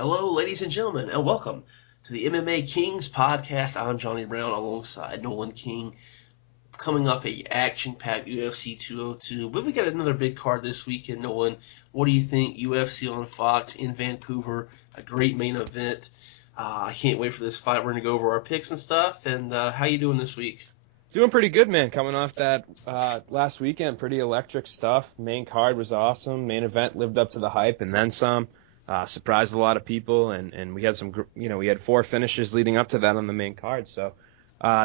Hello, ladies and gentlemen, and welcome to the MMA Kings podcast. I'm Johnny Brown alongside Nolan King, coming off a action-packed UFC 202. But we got another big card this weekend, Nolan. What do you think? UFC on Fox in Vancouver, a great main event. I can't wait for this fight. We're going to go over our picks and stuff. And how you doing this week? Doing pretty good, man. Coming off that last weekend, pretty electric stuff. Main card was awesome. Main event lived up to the hype and then some. Surprised a lot of people, and we had we had 4 finishes leading up to that on the main card. So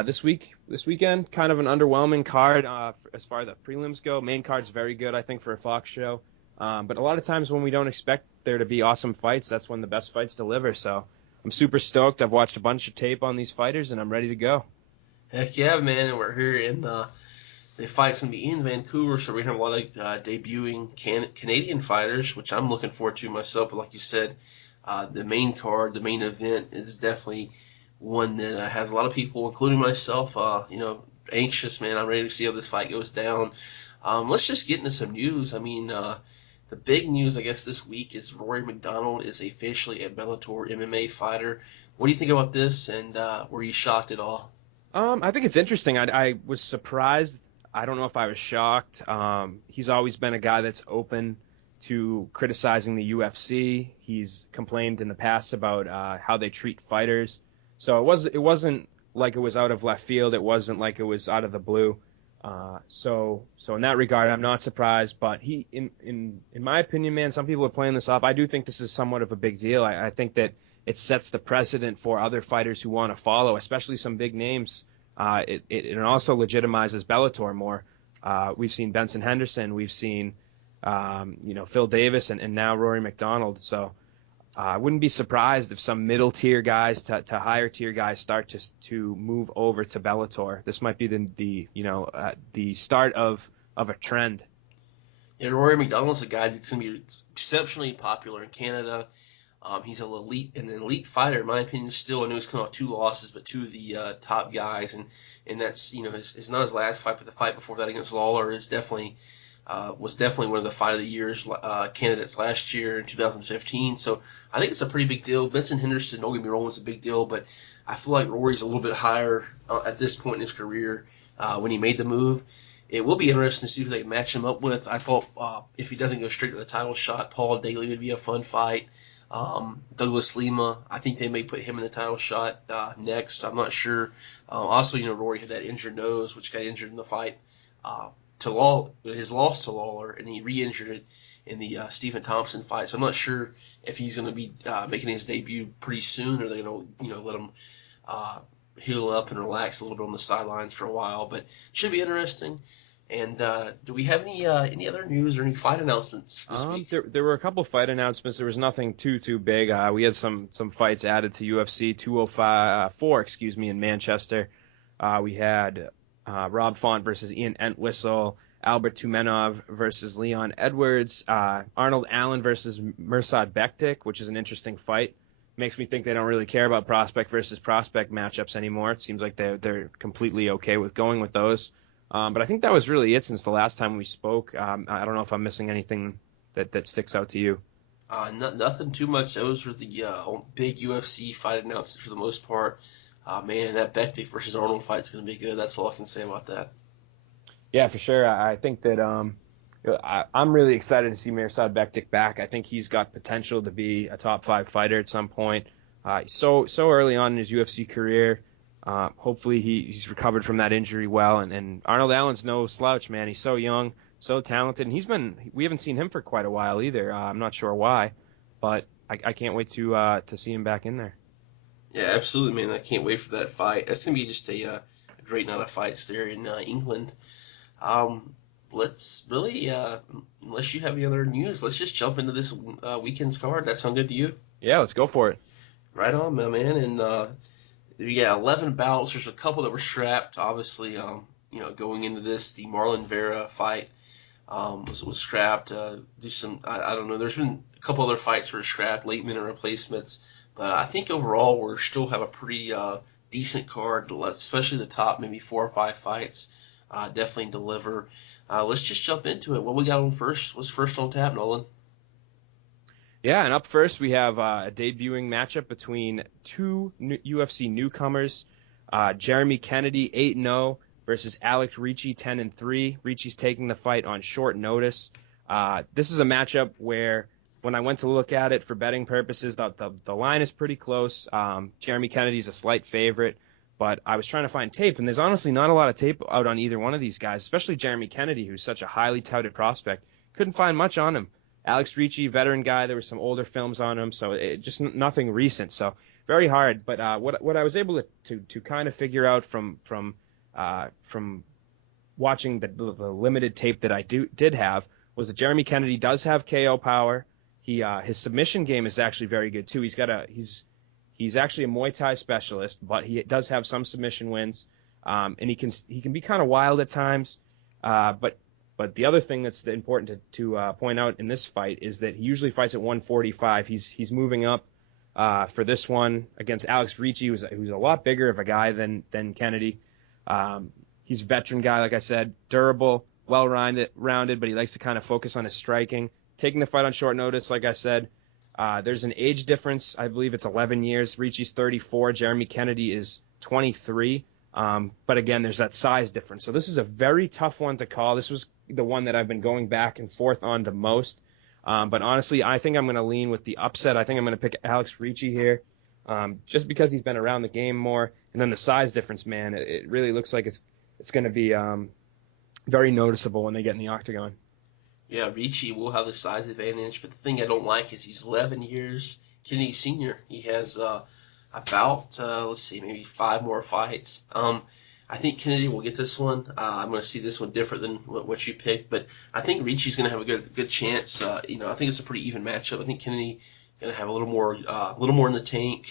this weekend, kind of an underwhelming card as far as the prelims go. Main card's very good, I think, for a Fox show. But a lot of times when we don't expect there to be awesome fights, that's when the best fights deliver. So I'm super stoked. I've watched a bunch of tape on these fighters, and I'm ready to go. Heck yeah, man, and we're here in the fight's going to be in Vancouver, so we're going to have a lot of debuting Canadian fighters, which I'm looking forward to myself. But like you said, the main card, the main event is definitely one that has a lot of people, including myself, anxious, man. I'm ready to see how this fight goes down. Let's just get into some news. I mean, the big news, I guess, this week is Rory MacDonald is officially a Bellator MMA fighter. What do you think about this, and were you shocked at all? I think it's interesting. I was surprised. I don't know if I was shocked. He's always been a guy that's open to criticizing the UFC. He's complained in the past about how they treat fighters. So it wasn't like it was out of left field. It wasn't like it was out of the blue. So in that regard, I'm not surprised. But in my opinion, man, some people are playing this off. I do think this is somewhat of a big deal. I think that it sets the precedent for other fighters who want to follow, especially some big names. It also legitimizes Bellator more. We've seen Benson Henderson, we've seen Phil Davis, and now Rory MacDonald. So I wouldn't be surprised if some middle tier guys to higher tier guys start to move over to Bellator. This might be the start of a trend. Yeah, Rory MacDonald's a guy that's going to be exceptionally popular in Canada. He's an elite fighter, in my opinion. Still, I know he's come off 2 losses, but 2 of the top guys, and that's it's not his last fight, but the fight before that against Lawler is was definitely one of the fight of the year's candidates last year in 2015. So I think it's a pretty big deal. Benson Henderson, don't get me wrong, was a big deal, but I feel like Rory's a little bit higher at this point in his career when he made the move. It will be interesting to see who they match him up with. I thought if he doesn't go straight to the title shot, Paul Daly would be a fun fight. Douglas Lima, I think they may put him in the title shot next. I'm not sure. Also, Rory had that injured nose, which got injured in the fight his loss to Lawler, and he re-injured it in the Stephen Thompson fight. So I'm not sure if he's going to be making his debut pretty soon, or they're going to let him heal up and relax a little bit on the sidelines for a while. But should be interesting. And do we have any other news or any fight announcements this week? There were a couple fight announcements. There was nothing too big. We had some fights added to UFC 204, in Manchester. We had Rob Font versus Ian Entwistle, Albert Tumenov versus Leon Edwards, Arnold Allen versus Mirsad Bektic, which is an interesting fight. Makes me think they don't really care about prospect versus prospect matchups anymore. It seems like they're completely okay with going with those. But I think that was really it since the last time we spoke. I don't know if I'm missing anything that sticks out to you. Nothing too much. Those were the big UFC fight announcements for the most part. Man, that Bektic versus Arnold fight is going to be good. That's all I can say about that. Yeah, for sure. I think that I'm really excited to see Mirsad Bektic back. I think he's got potential to be a top 5 fighter at some point. So early on in his UFC career. Hopefully he's recovered from that injury well. And Arnold Allen's no slouch, man. He's so young, so talented. And we haven't seen him for quite a while either. I'm not sure why, but I can't wait to see him back in there. Yeah, absolutely, man. I can't wait for that fight. That's going to be just a great night of fights there in England. Let's really, unless you have any other news, let's just jump into this weekend's card. That sound good to you? Yeah, let's go for it. Right on, my man. And we got 11 bouts. There's a couple that were strapped. Obviously, going into this, the Marlon Vera fight was strapped. I don't know. There's been a couple other fights that were strapped, late minute replacements. But I think overall we still have a pretty decent card, especially the top maybe 4 or 5 fights. Definitely deliver. Let's just jump into it. What we got on first? What's first on tap, Nolan? Yeah, and up first we have a debuting matchup between two UFC newcomers, Jeremy Kennedy 8-0 versus Alex Ricci 10-3. Ricci's taking the fight on short notice. This is a matchup where when I went to look at it for betting purposes, the line is pretty close. Jeremy Kennedy's a slight favorite, but I was trying to find tape, and there's honestly not a lot of tape out on either one of these guys, especially Jeremy Kennedy, who's such a highly touted prospect. Couldn't find much on him. Alex Ricci, veteran guy. There were some older films on him, so just nothing recent. So very hard. But what I was able to kind of figure out from watching the limited tape that I did have was that Jeremy Kennedy does have KO power. His submission game is actually very good too. He's actually a Muay Thai specialist, but he does have some submission wins, and he can be kind of wild at times, But the other thing that's important to point out in this fight is that he usually fights at 145. He's moving up for this one against Alex Ricci, who's a lot bigger of a guy than Kennedy. He's a veteran guy, like I said, durable, well-rounded, but he likes to kind of focus on his striking. Taking the fight on short notice, like I said. There's an age difference. I believe it's 11 years. Ricci's 34. Jeremy Kennedy is 23. But again, there's that size difference. So this is a very tough one to call. This was the one that I've been going back and forth on the most. But honestly, I think I'm going to lean with the upset. I think I'm going to pick Alex Ricci here, just because he's been around the game more. And then the size difference, man, it really looks like it's going to be very noticeable when they get in the octagon. Yeah, Ricci will have the size advantage, but the thing I don't like is he's 11 years Kennedy Sr. He has about, maybe 5 more fights. I think Kennedy will get this one. I'm going to see this one different than what you picked, but I think Ricci's going to have a good chance. I think it's a pretty even matchup. I think Kennedy going to have a little more in the tank.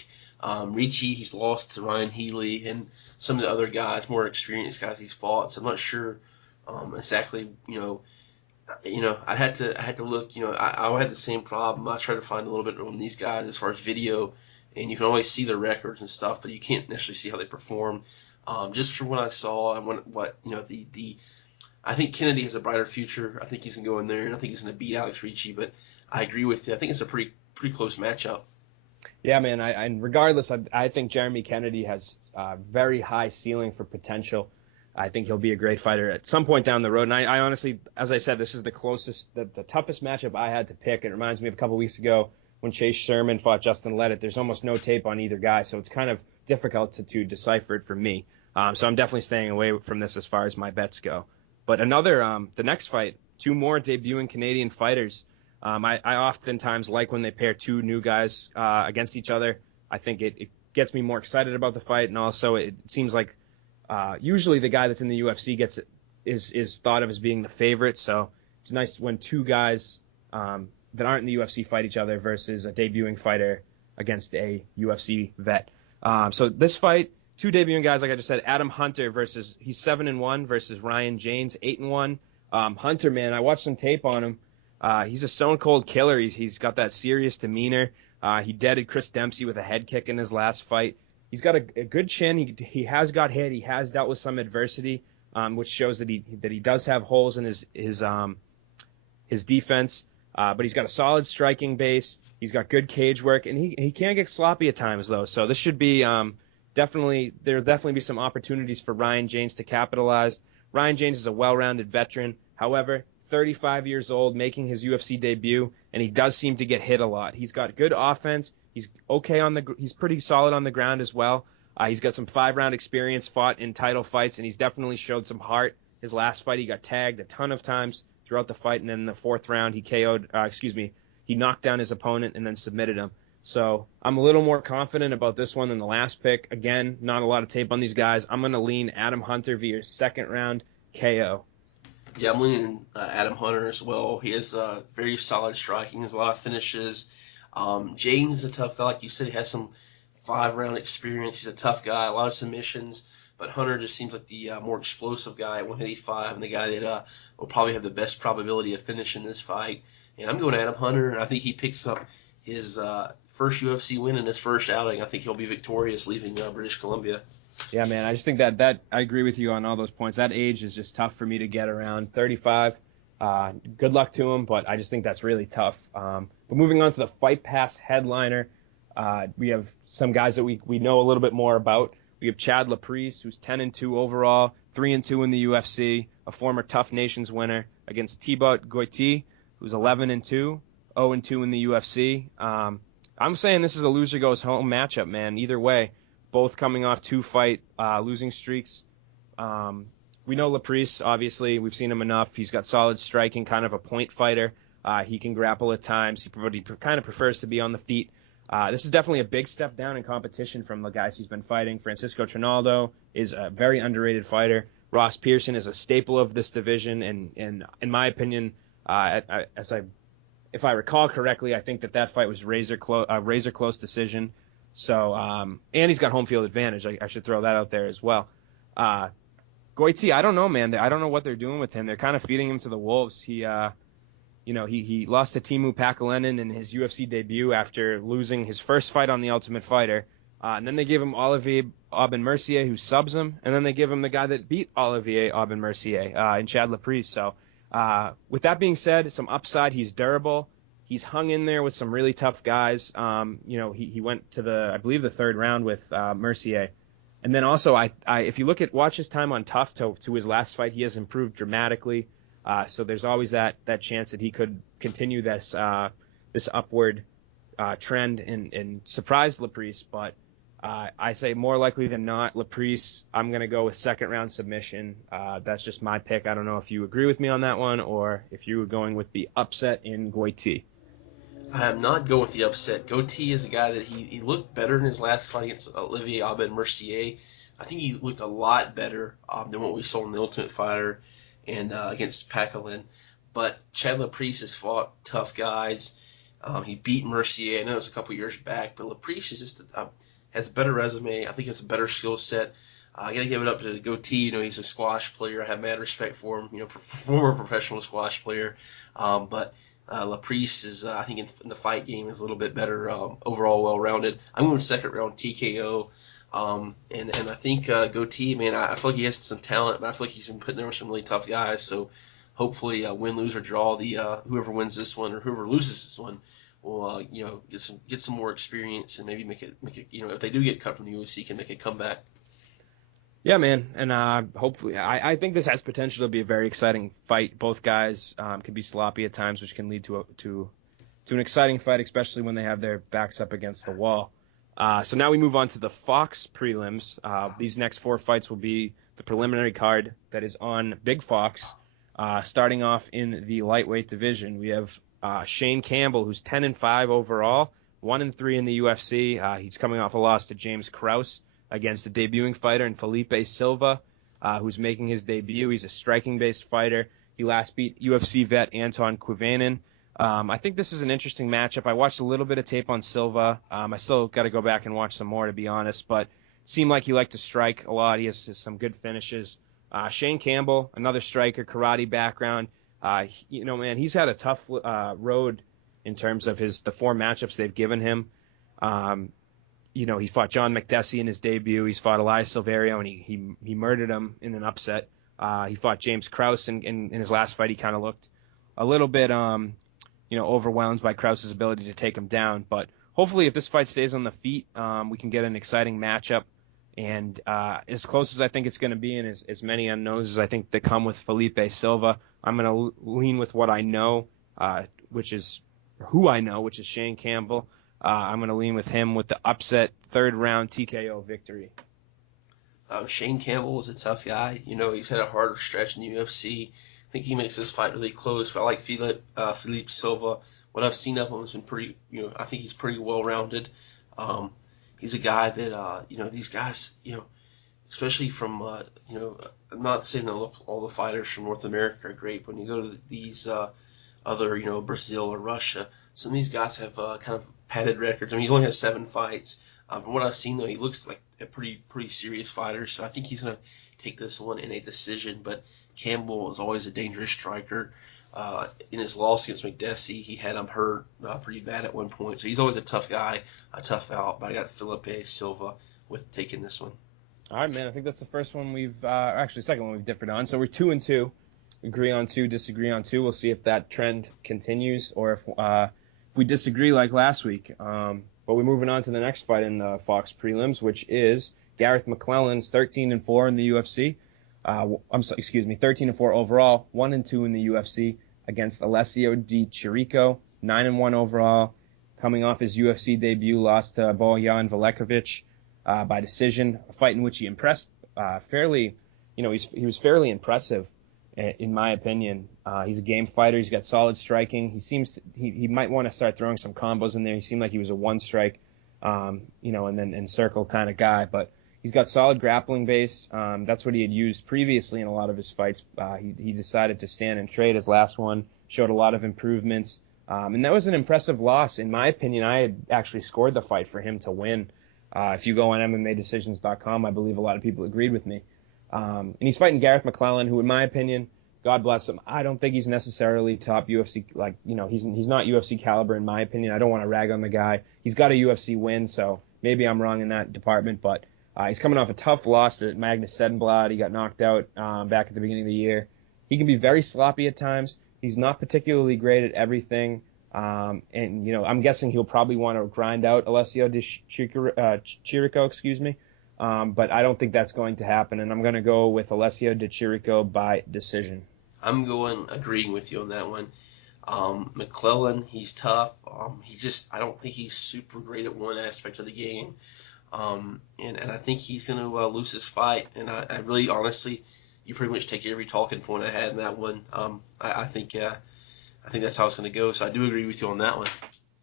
Ricci, he's lost to Ryan Healy and some of the other guys, more experienced guys he's fought. So I'm not sure exactly. I had to look. I had the same problem. I tried to find a little bit on these guys as far as video, and you can always see their records and stuff, but you can't necessarily see how they perform. Just from what I saw and I think Kennedy has a brighter future. I think he's gonna go in there, and I think he's gonna beat Alex Ricci. But I agree with you. I think it's a pretty close matchup. Yeah, man. And regardless, I think Jeremy Kennedy has very high ceiling for potential. I think he'll be a great fighter at some point down the road. And I honestly, as I said, this is the toughest matchup I had to pick. It reminds me of a couple weeks ago when Chase Sherman fought Justin Leggett. There's almost no tape on either guy, so it's kind of difficult to decipher it for me. So I'm definitely staying away from this as far as my bets go. But the next fight, 2 more debuting Canadian fighters. I oftentimes like when they pair 2 new guys against each other. I think it gets me more excited about the fight, and also it seems like usually the guy that's in the UFC is thought of as being the favorite. So it's nice when 2 guys that aren't in the UFC fight each other versus a debuting fighter against a UFC vet. So this fight, 2 debuting guys, like I just said, Adam Hunter he's 7-1 versus Ryan James 8-1. Hunter, man, I watched some tape on him. He's a stone cold killer. He's got that serious demeanor. He deaded Chris Dempsey with a head kick in his last fight. He's got a good chin. He has got hit. He has dealt with some adversity, which shows that he does have holes in his defense. But he's got a solid striking base. He's got good cage work, and he can get sloppy at times though. So this should be there'll definitely be some opportunities for Ryan James to capitalize. Ryan James is a well-rounded veteran. However, 35 years old, making his UFC debut, and he does seem to get hit a lot. He's got good offense. He's okay he's pretty solid on the ground as well. He's got some 5-round experience, fought in title fights, and he's definitely showed some heart. His last fight, he got tagged a ton of times throughout the fight, and then in the 4th round, he knocked down his opponent and then submitted him. So I'm a little more confident about this one than the last pick. Again, not a lot of tape on these guys. I'm going to lean Adam Hunter via 2nd round KO. Yeah, I'm leaning Adam Hunter as well. He has very solid striking. He has a lot of finishes. James is a tough guy. Like you said, he has some 5-round experience. He's a tough guy, a lot of submissions. But Hunter just seems like the more explosive guy at 185 and the guy that will probably have the best probability of finishing this fight. And I'm going to Adam Hunter, and I think he picks up his first UFC win in his first outing. I think he'll be victorious leaving British Columbia. Yeah, man, I just think that I agree with you on all those points. That age is just tough for me to get around. 35, good luck to him, but I just think that's really tough. But moving on to the Fight Pass headliner, we have some guys that we know a little bit more about. We have Chad Laprise, who's 10-2 overall, 3-2 in the UFC, a former Tough Nations winner, against Thibaut Goiti, who's 11-2, 0-2 in the UFC. I'm saying this is a loser goes home matchup, man. Either way, both coming off 2-fight losing streaks. We know Laprise, obviously. We've seen him enough. He's got solid striking, kind of a point fighter. He can grapple at times, but he kind of prefers to be on the feet. This is definitely a big step down in competition from the guys he's been fighting. Francisco Trinaldo is a very underrated fighter. Ross Pearson is a staple of this division, and in my opinion, if I recall correctly, I think that fight was razor close decision. So, and he's got home field advantage. I should throw that out there as well. Goiti, I don't know, man. I don't know what they're doing with him. They're kind of feeding him to the wolves. He lost to Timu Pakalainen in his UFC debut after losing his first fight on The Ultimate Fighter. And then they give him Olivier Aubin-Mercier, who subs him. And then they give him the guy that beat Olivier Aubin-Mercier in Chad Laprise. So with that being said, some upside. He's durable. He's hung in there with some really tough guys. He went to I believe the third round with Mercier. And then also, if you watch his time on Tough to his last fight, he has improved dramatically. So there's always that chance that he could continue this upward trend and surprise Laprise. But I say more likely than not, Laprise, I'm going to go with second round submission. That's just my pick. I don't know if you agree with me on that one or if you were going with the upset in Goiti. I am not going with the upset. Goiti is a guy that he looked better in his last fight against Olivier Aubin-Mercier. I think he looked a lot better than what we saw in The Ultimate Fighter and against Pakalainen. But Chad Laprise has fought tough guys. He beat Mercier. I know it was a couple years back, but Laprise is just has a better resume. I think has a better skill set. I got to give it up to Goiti. He's a squash player. I have mad respect for him. Former professional squash player. But Laprise is, I think, in the fight game is a little bit better overall, well-rounded. I'm going second round TKO. And I think Goiti, man, I feel like he has some talent, but I feel like he's been putting there with some really tough guys. So hopefully, win, lose, or draw, whoever wins this one or whoever loses this one will get some more experience and maybe make it if they do get cut from the UFC, can make a comeback. Yeah, man, and hopefully, I think this has potential to be a very exciting fight. Both guys can be sloppy at times, which can lead to an exciting fight, especially when they have their backs up against the wall. So now we move on to the Fox prelims. These next 4 fights will be the preliminary card that is on Big Fox. Starting off in the lightweight division, we have Shane Campbell, who's 10-5 overall, 1-3 in the UFC. He's coming off a loss to James Krause against the debuting fighter and Felipe Silva, who's making his debut. He's a striking-based fighter. He last beat UFC vet Anton Kuvanen. I think this is an interesting matchup. I watched a little bit of tape on Silva. I still got to go back and watch some more, to be honest, but it seemed like he liked to strike a lot. He has some good finishes. Shane Campbell, another striker, karate background. Man, he's had a tough road in terms of the 4 matchups they've given him. He fought John McDessie in his debut. He's fought Elias Silverio, and he murdered him in an upset. He fought James Krause in his last fight. He kind of looked a little bit overwhelmed by Krause's ability to take him down. But hopefully, if this fight stays on the feet, we can get an exciting matchup. And as close as I think it's going to be, and as many unknowns as I think that come with Felipe Silva, I'm going to lean with what I know, which is Shane Campbell. I'm going to lean with him with the upset 3rd round TKO victory. Shane Campbell is a tough guy. He's had a harder stretch in the UFC. I think he makes this fight really close. But I like Felipe Silva. What I've seen of him has been pretty. I think he's pretty well-rounded. He's a guy that these guys, especially from I'm not saying that all the fighters from North America are great, but when you go to these other Brazil or Russia, some of these guys have kind of padded records. I mean, he only has 7 fights. From what I've seen, though, he looks like a pretty serious fighter. So I think he's gonna take this one in a decision. But Campbell is always a dangerous striker. In his loss against McDessie, he had him hurt pretty bad at one point. So he's always a tough guy, a tough out. But I got Felipe Silva with taking this one. All right, man. I think that's the first one second one we've differed on. So we're 2-2. Agree on 2, disagree on 2. We'll see if that trend continues or if we disagree like last week. But we're moving on to the next fight in the Fox prelims, which is Gareth McClellan's 13-4 in the UFC. 13-4 overall, 1-2 in the UFC against Alessio Di Chirico, 9-1 overall, coming off his UFC debut, lost to Bojan Velekovic by decision, a fight in which he impressed fairly. He was fairly impressive in my opinion. He's a game fighter. He's got solid striking. He might want to start throwing some combos in there. He seemed like he was a one strike, and then circle kind of guy. But he's got solid grappling base. That's what he had used previously in a lot of his fights. He decided to stand and trade his last one. Showed a lot of improvements, and that was an impressive loss in my opinion. I had actually scored the fight for him to win. If you go on MMADecisions.com, I believe a lot of people agreed with me. And he's fighting Gareth McClellan, who, in my opinion, God bless him, I don't think he's necessarily top UFC. He's not UFC caliber, in my opinion. I don't want to rag on the guy. He's got a UFC win, so maybe I'm wrong in that department. But he's coming off a tough loss to Magnus Sedenblad. He got knocked out back at the beginning of the year. He can be very sloppy at times. He's not particularly great at everything. I'm guessing he'll probably want to grind out Alessio Di Chirico, but I don't think that's going to happen, and I'm going to go with Alessio Di Chirico by decision. I'm agreeing with you on that one. McClellan, he's tough. I don't think he's super great at one aspect of the game, and I think he's going to lose this fight. And I really, honestly, you pretty much take every talking point I had in that one. I think that's how it's going to go. So I do agree with you on that one.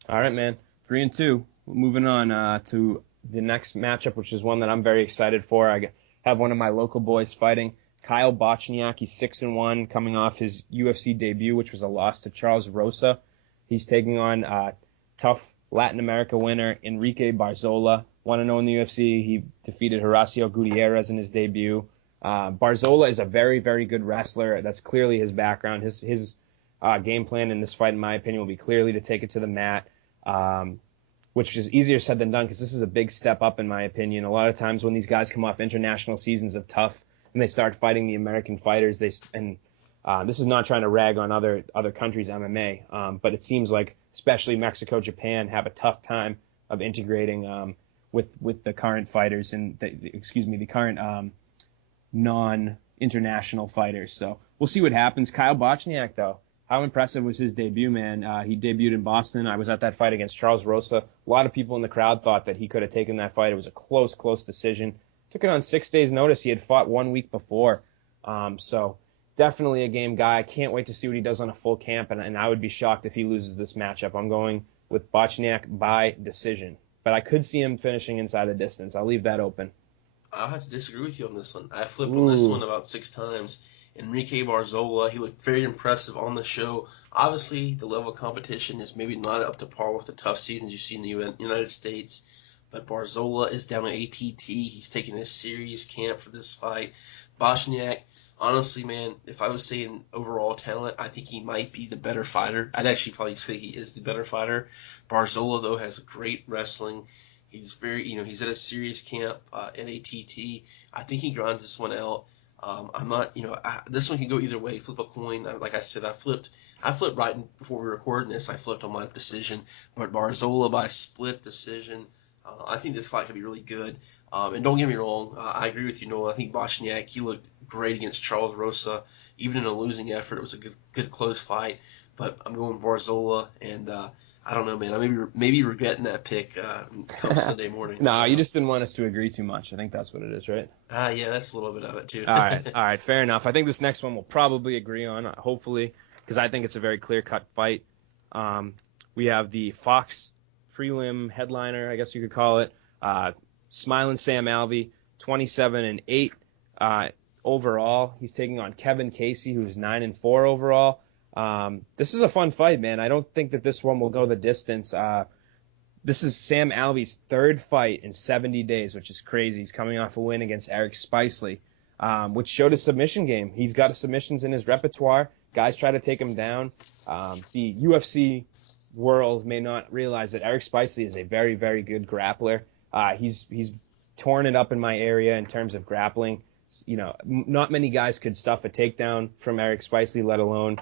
All right, man. 3-2. Moving on to the next matchup, which is one that I'm very excited for. I have one of my local boys fighting, Kyle Bochniak. He's 6-1, coming off his UFC debut, which was a loss to Charles Rosa. He's taking on tough Latin America winner Enrique Barzola, 1-0 in the UFC. He defeated Horacio Gutierrez in his debut. Barzola is a very, very good wrestler. That's clearly his background. His game plan in this fight, in my opinion, will be clearly to take it to the mat. Which is easier said than done because this is a big step up in my opinion. A lot of times when these guys come off international seasons of tough and they start fighting the American fighters, this is not trying to rag on other countries' MMA, but it seems like especially Mexico, Japan have a tough time of integrating with the current fighters and the current non-international fighters. So we'll see what happens. Kyle Bochniak, though. How impressive was his debut, man? He debuted in Boston. I was at that fight against Charles Rosa. A lot of people in the crowd thought that he could have taken that fight. It was a close decision. Took it on 6 days' notice. He had fought 1 week before. So definitely a game guy. I can't wait to see what he does on a full camp, and I would be shocked if he loses this matchup. I'm going with Bochniak by decision. But I could see him finishing inside the distance. I'll leave that open. I'll have to disagree with you on this one. I flipped on this one about 6 times. Enrique Barzola, he looked very impressive on the show. Obviously, the level of competition is maybe not up to par with the tough seasons you see in the United States, but Barzola is down at ATT. He's taking a serious camp for this fight. Bochniak, honestly, man, if I was saying overall talent, I think he might be the better fighter. I'd actually probably say he is the better fighter. Barzola, though, has great wrestling. He's he's at a serious camp at ATT. I think he grinds this one out. I'm not, this one can go either way. Flip a coin. Like I said, I flipped right before we were recording this. I flipped on my decision, but Barzola by split decision. I think this fight could be really good. And don't get me wrong, I agree with you, Noah. I think Bochniak, he looked great against Charles Rosa. Even in a losing effort, it was a good close fight. But I'm going Barzola, and I don't know, man. I maybe regretting that pick come Sunday morning. No, you just didn't want us to agree too much. I think that's what it is, right? Yeah, that's a little bit of it, too. All right, fair enough. I think this next one we'll probably agree on, hopefully, because I think it's a very clear-cut fight. We have the Fox prelim headliner, I guess you could call it, Smiling Sam Alvey, 27-8 overall. He's taking on Kevin Casey, who's 9-4 overall. This is a fun fight, man. I don't think that this one will go the distance. This is Sam Alvey's 3rd fight in 70 days, which is crazy. He's coming off a win against Eric Spicely, which showed a submission game. He's got submissions in his repertoire. Guys try to take him down. The UFC world may not realize that Eric Spicely is a very, very good grappler. He's torn it up in my area in terms of grappling. Not many guys could stuff a takedown from Eric Spicely, let alone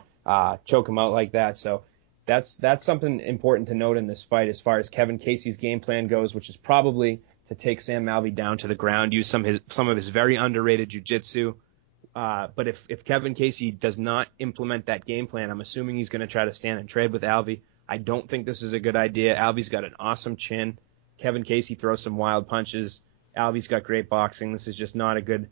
choke him out like that. So that's something important to note in this fight as far as Kevin Casey's game plan goes, which is probably to take Sam Alvey down to the ground, use some of his very underrated jiu-jitsu. But if Kevin Casey does not implement that game plan, I'm assuming he's going to try to stand and trade with Alvey. I don't think this is a good idea. Alvey's got an awesome chin. Kevin Casey throws some wild punches. Alvey's got great boxing. This is just not a good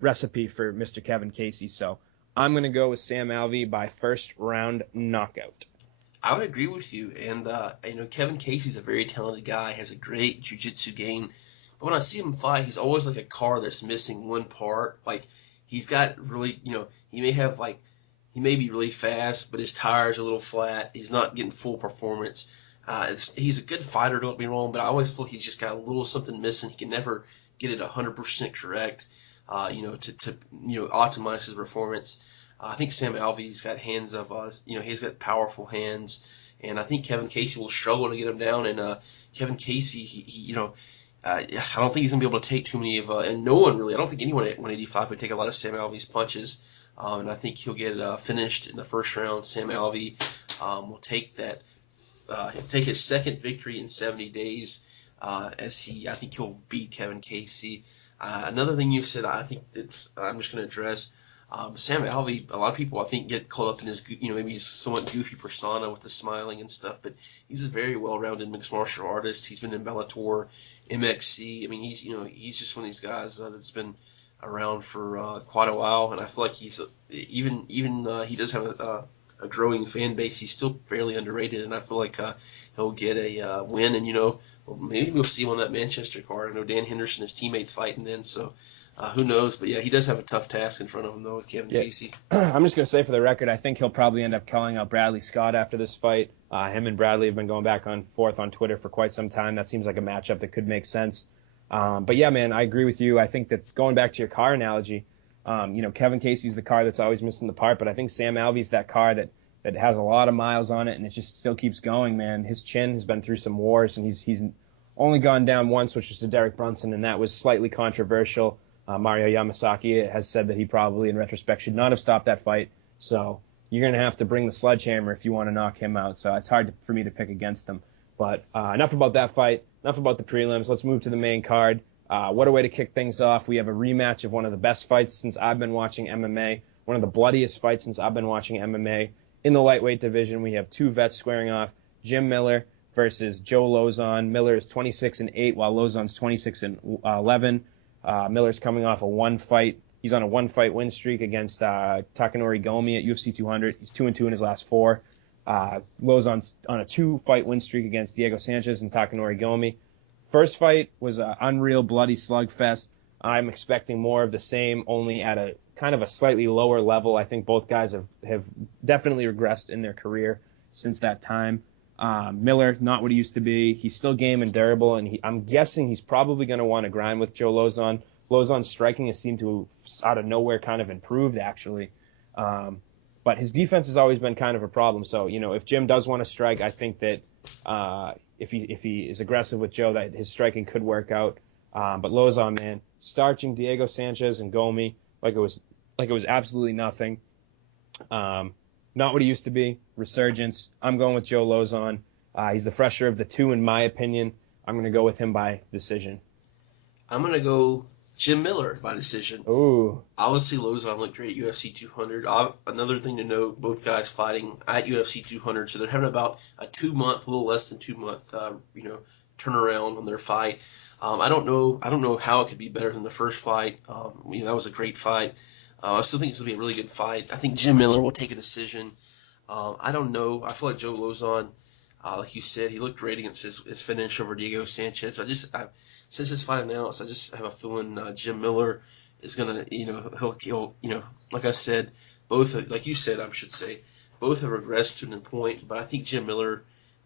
recipe for Mr. Kevin Casey. So I'm going to go with Sam Alvey by first round knockout. I would agree with you. And, Kevin Casey's a very talented guy, has a great jiu-jitsu game. But when I see him fight, he's always like a car that's missing one part. Like, he's got really, he may be really fast, but his tires are a little flat. He's not getting full performance. He's a good fighter, don't be wrong, but I always feel he's just got a little something missing. He can never get it 100% correct, to optimize his performance. I think Sam Alvey's got hands of, he's got powerful hands, and I think Kevin Casey will struggle to get him down. And Kevin Casey, I don't think he's gonna be able to take too many of, and no one really. I don't think anyone at 185 would take a lot of Sam Alvey's punches, and I think he'll get finished in the first round. Sam Alvey will take that. He'll take his second victory in 70 days, I think he'll beat Kevin Casey. Another thing you said, I'm just going to address. Sam Alvey, a lot of people, I think, get caught up in his, maybe his somewhat goofy persona with the smiling and stuff, but he's a very well-rounded mixed martial artist. He's been in Bellator, MXC. I mean, he's just one of these guys that's been around for quite a while, and I feel like he's even he does have a growing fan base. He's still fairly underrated, and I feel like he'll get a win. And maybe we'll see him on that Manchester card. I know Dan Henderson, his teammates, fighting then, so who knows? But yeah, he does have a tough task in front of him though with Kevin Casey. I'm just gonna say for the record, I think he'll probably end up calling out Bradley Scott after this fight. Him and Bradley have been going back and forth on Twitter for quite some time. That seems like a matchup that could make sense. But yeah, man, I agree with you. I think that going back to your car analogy, Kevin Casey's the car that's always missing the part, but I think Sam Alvey's that car that has a lot of miles on it, and it just still keeps going, man. His chin has been through some wars, and he's only gone down once, which was to Derek Brunson, and that was slightly controversial. Mario Yamasaki has said that he probably, in retrospect, should not have stopped that fight. So you're going to have to bring the sledgehammer if you want to knock him out. So it's hard for me to pick against him. But enough about that fight. Enough about the prelims. Let's move to the main card. What a way to kick things off. We have a rematch of one of the best fights since I've been watching MMA, one of the bloodiest fights since I've been watching MMA. In the lightweight division, we have two vets squaring off, Jim Miller versus Joe Lauzon. Miller is 26-8, while Lauzon's 26-11. Miller's coming off a one-fight. He's on a one-fight win streak against Takanori Gomi at UFC 200. He's 2-2 in his last four. Lauzon's on a two-fight win streak against Diego Sanchez and Takanori Gomi. First fight was an unreal bloody slugfest. I'm expecting more of the same, only at a kind of a slightly lower level. I think both guys have definitely regressed in their career since that time. Miller, not what he used to be. He's still game and durable, and I'm guessing he's probably going to want to grind with Joe Lauzon. Lauzon's striking has seemed to, out of nowhere, kind of improved, actually. But his defense has always been kind of a problem. So, if Jim does want to strike, I think that if he is aggressive with Joe, that his striking could work out. But Lauzon, man, starching Diego Sanchez and Gomi like it was absolutely nothing. Not what he used to be. Resurgence. I'm going with Joe Lauzon. He's the fresher of the two, in my opinion. I'm going to go with him by decision. I'm going to go Jim Miller by decision. Ooh. Obviously, Lauzon looked great at UFC 200. Another thing to note, both guys fighting at UFC 200, so they're having about a 2 month, a little less than 2 month, turnaround on their fight. I don't know how it could be better than the first fight. That was a great fight. I still think it's going to be a really good fight. I think Jim Miller will take a decision. I don't know. I feel like Joe Lauzon, like you said, he looked great against his finish over Diego Sanchez. Since this fight announced, I just have a feeling Jim Miller is going to, he'll like I said, both, like you said, I should say, both have regressed to an point, but I think Jim Miller,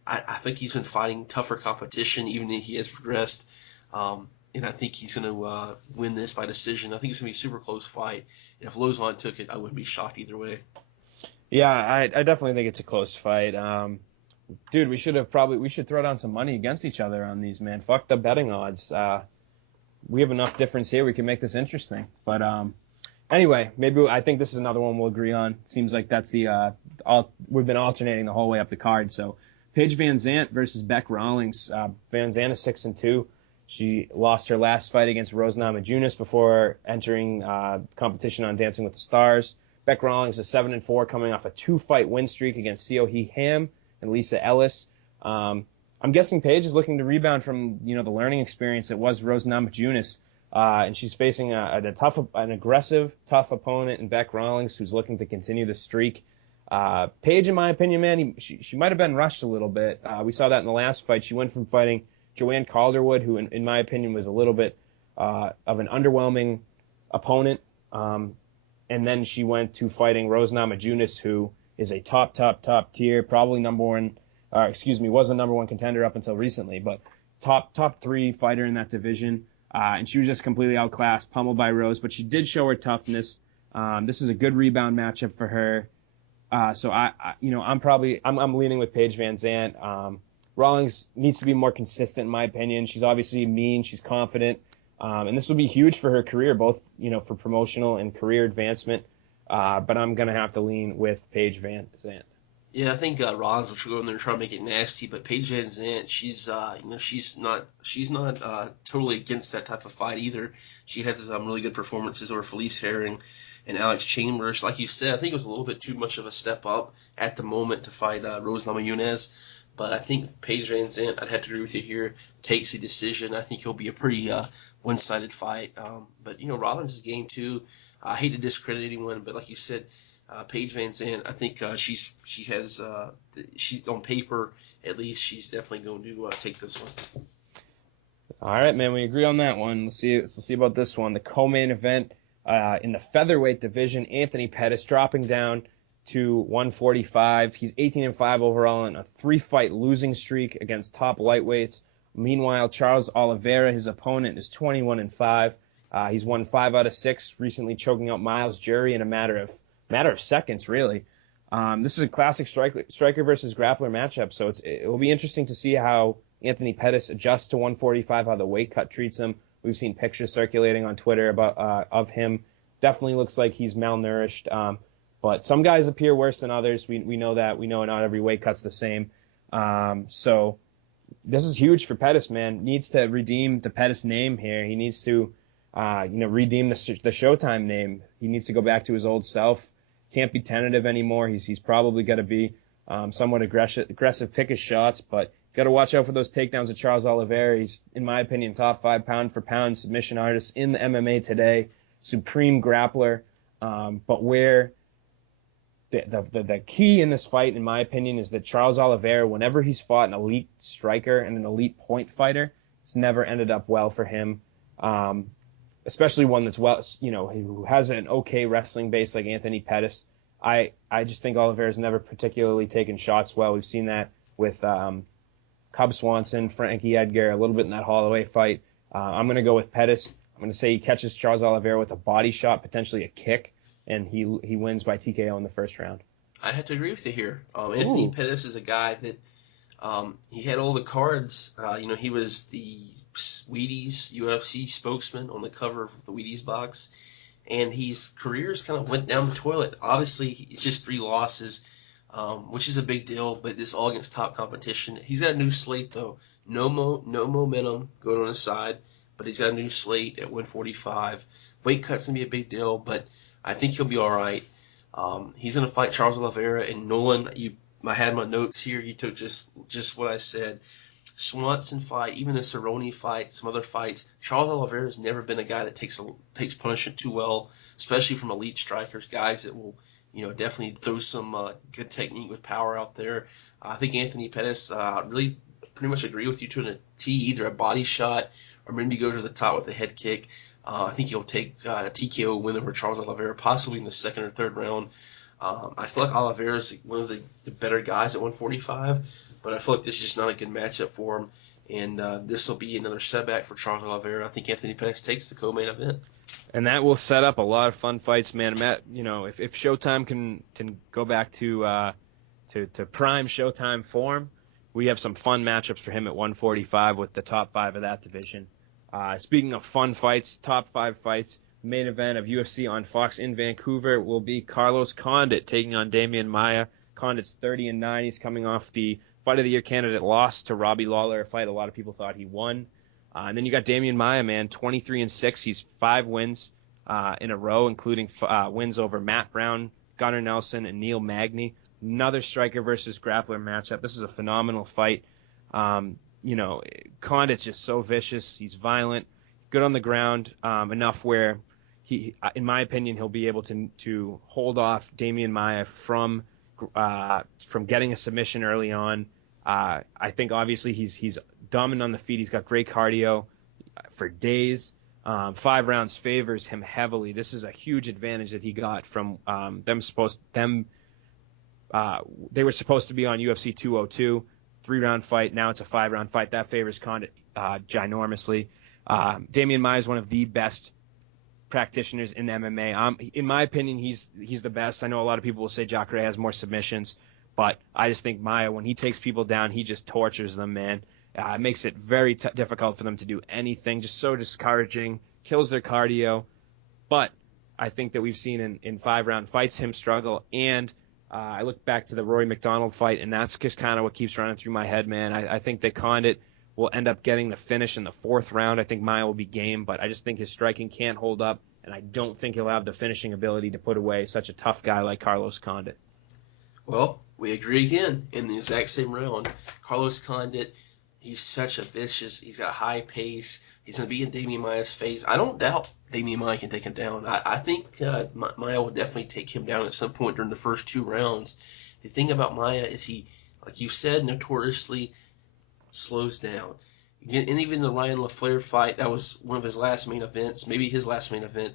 I think he's been fighting tougher competition, even if he has regressed. And I think he's going to win this by decision. I think it's going to be a super close fight. And if Lauzon took it, I wouldn't be shocked either way. Yeah, I definitely think it's a close fight. Dude, we should throw down some money against each other on these, man. Fuck the betting odds. We have enough difference here. We can make this interesting. But Anyway, maybe I think this is another one we'll agree on. Seems like that's we've been alternating the whole way up the card. So Paige Van Zandt versus Bec Rawlings. Van Zandt is 6-2. She lost her last fight against Rose Namajunas before entering competition on Dancing with the Stars. Bec Rawlings is 7-4, coming off a 2-fight win streak against Seo Hee Ham and Lisa Ellis. I'm guessing Paige is looking to rebound from the learning experience that was Rose Namajunas. And she's facing an aggressive, tough opponent in Bec Rawlings, who's looking to continue the streak. Paige, in my opinion, man, she might have been rushed a little bit. We saw that in the last fight. She went from fighting Joanne Calderwood, who, in my opinion, was a little bit of an underwhelming opponent. And then she went to fighting Rose Namajunas, who is a top tier, probably was a number one contender up until recently, but top 3 fighter in that division. And she was just completely outclassed, pummeled by Rose, but she did show her toughness. This is a good rebound matchup for her. So I'm leaning with Paige Van Zandt. Rawlings needs to be more consistent, in my opinion. She's obviously mean, she's confident, and this will be huge for her career, both for promotional and career advancement. But I'm gonna have to lean with Paige Van Zandt. Yeah, I think Rawlings will go in there and try to make it nasty, but Paige Van Zandt, she's not totally against that type of fight either. She had some really good performances over Felice Herring and Alex Chambers. Like you said, I think it was a little bit too much of a step up at the moment to fight Rose Namajunas. But I think Paige Van Zandt, I'd have to agree with you here, takes the decision. I think it'll be a pretty one-sided fight. But Rawlings' game too. I hate to discredit anyone, but like you said, Paige Van Zandt, I think she's on paper at least, she's definitely going to take this one. All right, man, we agree on that one. Let's see about this one. The co-main event in the featherweight division, Anthony Pettis dropping down to 145. He's 18-5 overall in a 3-fight losing streak against top lightweights. Meanwhile, Charles Oliveira, his opponent, is 21-5. He's won 5 out of 6, recently choking out Miles Jury in a matter of seconds, really. This is a classic striker versus grappler matchup, so it will be interesting to see how Anthony Pettis adjusts to 145, how the weight cut treats him. We've seen pictures circulating on Twitter of him. Definitely looks like he's malnourished. But some guys appear worse than others. We know that. We know not every weight cut's the same. So this is huge for Pettis, man. Needs to redeem the Pettis name here. He needs to, redeem the Showtime name. He needs to go back to his old self. Can't be tentative anymore. He's probably got to be somewhat aggressive, pick his shots, but got to watch out for those takedowns of Charles Oliveira. He's, in my opinion, top 5 pound-for-pound submission artist in the MMA today. Supreme grappler. But where the key in this fight, in my opinion, is that Charles Oliveira, whenever he's fought an elite striker and an elite point fighter, it's never ended up well for him. Especially one that's who has an okay wrestling base like Anthony Pettis. I just think Oliveira's never particularly taken shots well. We've seen that with Cub Swanson, Frankie Edgar, a little bit in that Holloway fight. I'm going to go with Pettis. I'm going to say he catches Charles Oliveira with a body shot, potentially a kick, and he wins by TKO in the first round. I have to agree with you here. Anthony Pettis is a guy that he had all the cards. He was the Wheaties UFC spokesman on the cover of the Wheaties box, and his careers kind of went down the toilet. Obviously, it's just 3 losses, which is a big deal, but this all against top competition. He's got a new slate, though. No momentum going on his side, but he's got a new slate at 145. Weight cut's going to be a big deal, but I think he'll be all right. He's going to fight Charles Oliveira, and Nolan, I had my notes here. You took just what I said. Swanson fight, even the Cerrone fight, some other fights. Charles Oliveira has never been a guy that takes punishment too well, especially from elite strikers, guys that will, definitely throw some good technique with power out there. I think Anthony Pettis really pretty much agree with you to a T, either a body shot or maybe go to the top with a head kick. I think he'll take a TKO win over Charles Oliveira, possibly in the second or third round. I feel like Oliveira is one of the better guys at 145, but I feel like this is just not a good matchup for him, and this will be another setback for Charles Oliveira. I think Anthony Pettis takes the co-main event. And that will set up a lot of fun fights, man. Matt, if Showtime can go back to prime Showtime form, we have some fun matchups for him at 145 with the top 5 of that division. Speaking of fun fights, top 5 fights, main event of UFC on Fox in Vancouver will be Carlos Condit taking on Damian Maia. Condit's 30-9. He's coming off the Fight of the Year candidate loss to Robbie Lawler, a fight a lot of people thought he won. And then you got Damian Maia, man, 23-6. He's 5 wins in a row, including wins over Matt Brown, Gunnar Nelson, and Neil Magny. Another striker versus grappler matchup. This is a phenomenal fight. Condit's just so vicious. He's violent, good on the ground, enough where he, in my opinion, he'll be able to hold off Damian Maia from getting a submission early on. I think obviously he's dominant on the feet. He's got great cardio for days. 5 rounds favors him heavily. This is a huge advantage that he got from they were supposed to be on UFC 202, 3-round fight. Now it's a 5-round fight. That favors Condit ginormously. Damian Maia is one of the best practitioners in MMA. In my opinion, he's the best. I know a lot of people will say Jacare has more submissions, but I just think Maia, when he takes people down, he just tortures them, man. It makes it very difficult for them to do anything, just so discouraging, kills their cardio. But I think that we've seen in 5-round fights him struggle, and I look back to the Rory McDonald fight, and that's just kind of what keeps running through my head, man. I think that Condit will end up getting the finish in the 4th round. I think Maia will be game, but I just think his striking can't hold up, and I don't think he'll have the finishing ability to put away such a tough guy like Carlos Condit. Well, we agree again in the exact same round. Carlos Condit, he's such a vicious, he's got a high pace. He's going to be in Damian Maia's face. I don't doubt Damian Maia can take him down. I think Maia will definitely take him down at some point during the first 2 rounds. The thing about Maia is he, like you said, notoriously slows down. And even the Ryan LaFleur fight, that was one of his last main events, maybe his last main event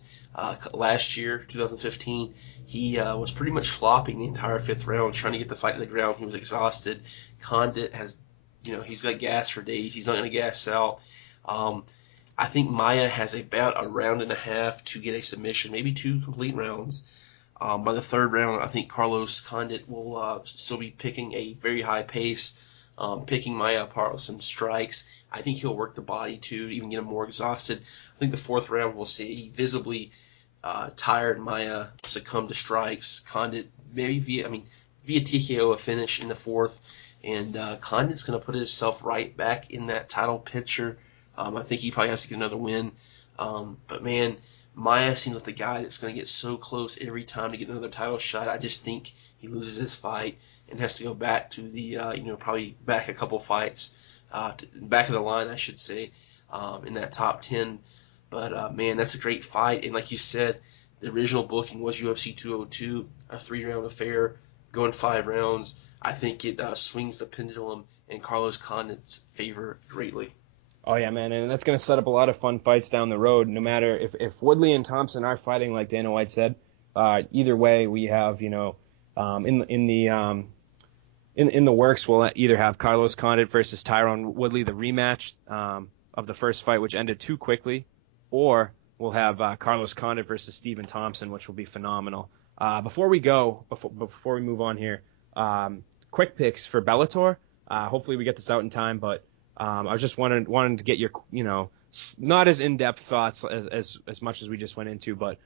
last year, 2015. He was pretty much flopping the entire 5th round, trying to get the fight to the ground. He was exhausted. Condit has, he's got gas for days. He's not going to gas out. I think Maia has about a round and a half to get a submission, maybe 2 complete rounds. By the 3rd round, I think Carlos Condit will still be picking a very high pace, picking Maia apart with some strikes. I think he'll work the body to even get him more exhausted. I think the 4th round we'll see visibly tired Maia succumb to strikes. Condit maybe via TKO a finish in the 4th, and Condit's going to put himself right back in that title picture. I think he probably has to get another win. But man, Maia seems like the guy that's going to get so close every time to get another title shot. I just think he loses this fight and has to go back to the probably back a couple fights. Back of the line, I should say, in that top 10. But, man, that's a great fight. And like you said, the original booking was UFC 202, a 3-round affair, going 5 rounds. I think it swings the pendulum in Carlos Condit's favor greatly. Oh, yeah, man, and that's going to set up a lot of fun fights down the road, no matter if Woodley and Thompson are fighting, like Dana White said. Either way, we have, in the works, we'll either have Carlos Condit versus Tyron Woodley, the rematch of the first fight, which ended too quickly, or we'll have Carlos Condit versus Stephen Thompson, which will be phenomenal. Before we move on here, quick picks for Bellator. Hopefully we get this out in time, but I was just wanting to get your, not as in-depth thoughts as much as we just went into, but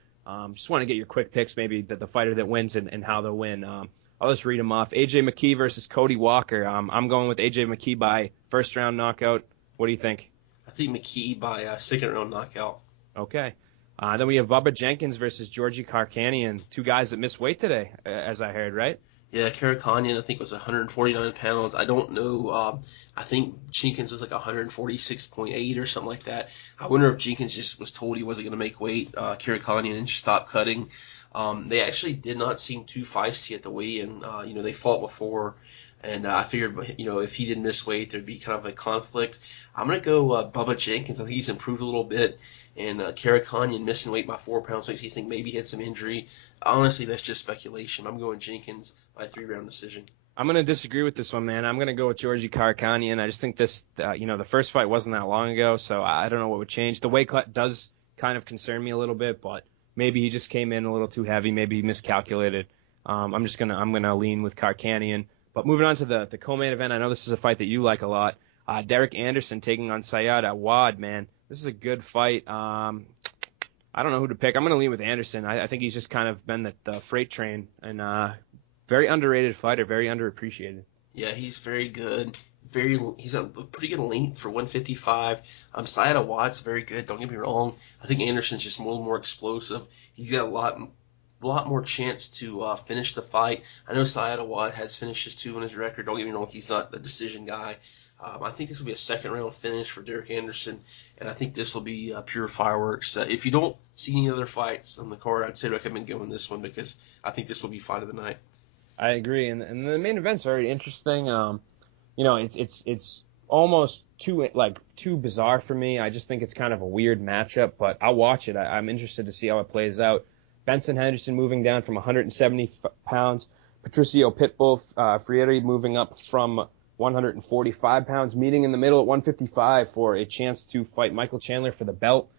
just want to get your quick picks, maybe the fighter that wins and how they'll win. I'll just read them off. AJ McKee versus Cody Walker. I'm going with AJ McKee by 1st round knockout. What do you think? I think McKee by 2nd round knockout. Okay. Then we have Bubba Jenkins versus Georgi Karkanian, 2 guys that missed weight today, as I heard, right? Yeah, Karkanian I think was 149 pounds. I don't know. I think Jenkins was like 146.8 or something like that. I wonder if Jenkins just was told he wasn't going to make weight, Karkanian, and just stopped cutting. They actually did not seem too feisty at the weigh-in. They fought before, and I figured, if he didn't miss weight, there'd be kind of a conflict. I'm going to go Bubba Jenkins. I think he's improved a little bit, and Karkanian missing weight by 4 pounds makes me think maybe he had some injury. Honestly, that's just speculation. I'm going Jenkins by 3-round decision. I'm going to disagree with this one, man. I'm going to go with Georgi Karkanian. I just think this, the first fight wasn't that long ago, so I don't know what would change. The weight cut does kind of concern me a little bit, but maybe he just came in a little too heavy. Maybe he miscalculated. I'm gonna lean with Karkanian. But moving on to the co-main event, I know this is a fight that you like a lot. Derek Anderson taking on Sayad Awad, man. This is a good fight. I don't know who to pick. I'm going to lean with Anderson. I think he's just kind of been the freight train and very underrated fighter, very underappreciated. Yeah, he's very good. He's a pretty good length for 155. Sayada Watt's very good. Don't get me wrong. I think Anderson's just more explosive. He's got a lot more chance to finish the fight. I know Sayada Watt has finishes too in his record. Don't get me wrong. He's not the decision guy. I think this will be a second round finish for Derek Anderson, and I think this will be pure fireworks. If you don't see any other fights on the card, I'd say recommend going this one because I think this will be fight of the night. I agree, and the main event's very interesting. It's almost too bizarre for me. I just think it's kind of a weird matchup, but I'll watch it. I'm interested to see how it plays out. Benson Henderson moving down from 170 pounds. Patricio Pitbull Freire moving up from 145 pounds, meeting in the middle at 155 for a chance to fight Michael Chandler for the belt.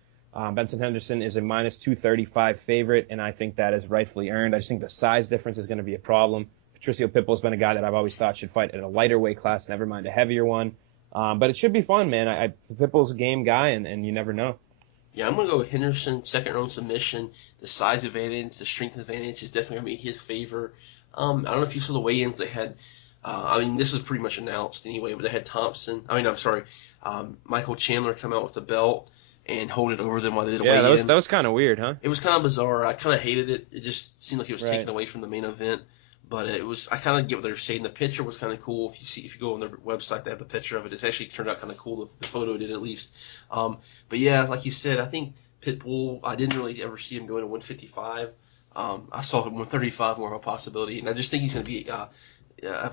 Benson Henderson is a minus 235 favorite, and I think that is rightfully earned. I just think the size difference is going to be a problem. Patricio Pitbull's been a guy that I've always thought should fight at a lighter weight class, never mind a heavier one. But it should be fun, man. Pitbull's a game guy, and you never know. Yeah, I'm going to go with Henderson, second round submission. The size advantage, the strength advantage is definitely going to be his favor. I don't know if you saw the weigh-ins they had. This was pretty much announced anyway, but they had Michael Chandler come out with the belt and hold it over them while they did a weigh-in. Yeah, that was kind of weird, huh? It was kind of bizarre. I kind of hated it. It just seemed like it was taken away from the main event. But I kind of get what they're saying. The picture was kind of cool. If you go on their website, they have the picture of it. It's actually turned out kind of cool. The photo did at least. But yeah, like you said, I think Pitbull. I didn't really ever see him going to 155. I saw him 135 more of a possibility, and I just think he's going to be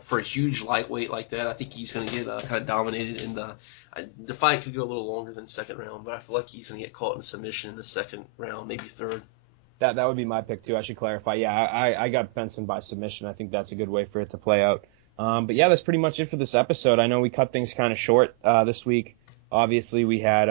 for a huge lightweight like that. I think he's going to get kind of dominated, and the fight could go a little longer than the second round. But I feel like he's going to get caught in submission in the second round, maybe third. That would be my pick, too. I should clarify. Yeah, I got Benson by submission. I think that's a good way for it to play out. But, yeah, that's pretty much it for this episode. I know we cut things kind of short this week. Obviously, we had,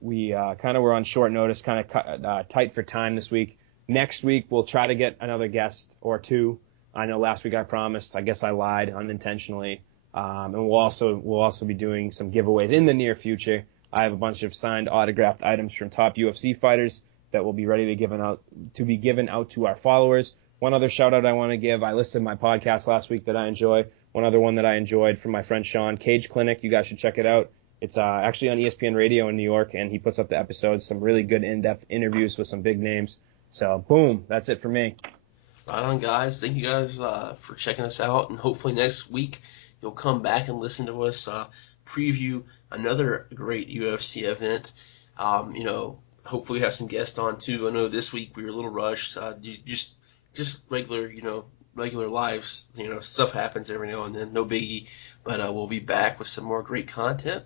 we kind of were on short notice, kind of tight for time this week. Next week, we'll try to get another guest or two. I know last week I promised. I guess I lied unintentionally. And we'll also be doing some giveaways in the near future. I have a bunch of signed autographed items from top UFC fighters that will be ready to be given out to our followers. One other shout out I want to give, I listed my podcast last week that I enjoy. One other one that I enjoyed from my friend Sean, Cage Clinic. You guys should check it out. It's actually on ESPN Radio in New York, and he puts up the episodes, some really good in-depth interviews with some big names. So, boom, that's it for me. Right on, guys. Thank you guys for checking us out, and hopefully next week you'll come back and listen to us preview another great UFC event. Hopefully we have some guests on too. I know this week we were a little rushed. Just regular lives. Stuff happens every now and then. No biggie. But we'll be back with some more great content.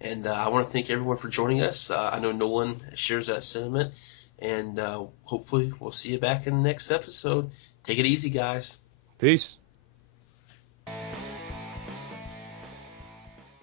And I want to thank everyone for joining us. I know Nolan shares that sentiment. And hopefully we'll see you back in the next episode. Take it easy, guys. Peace.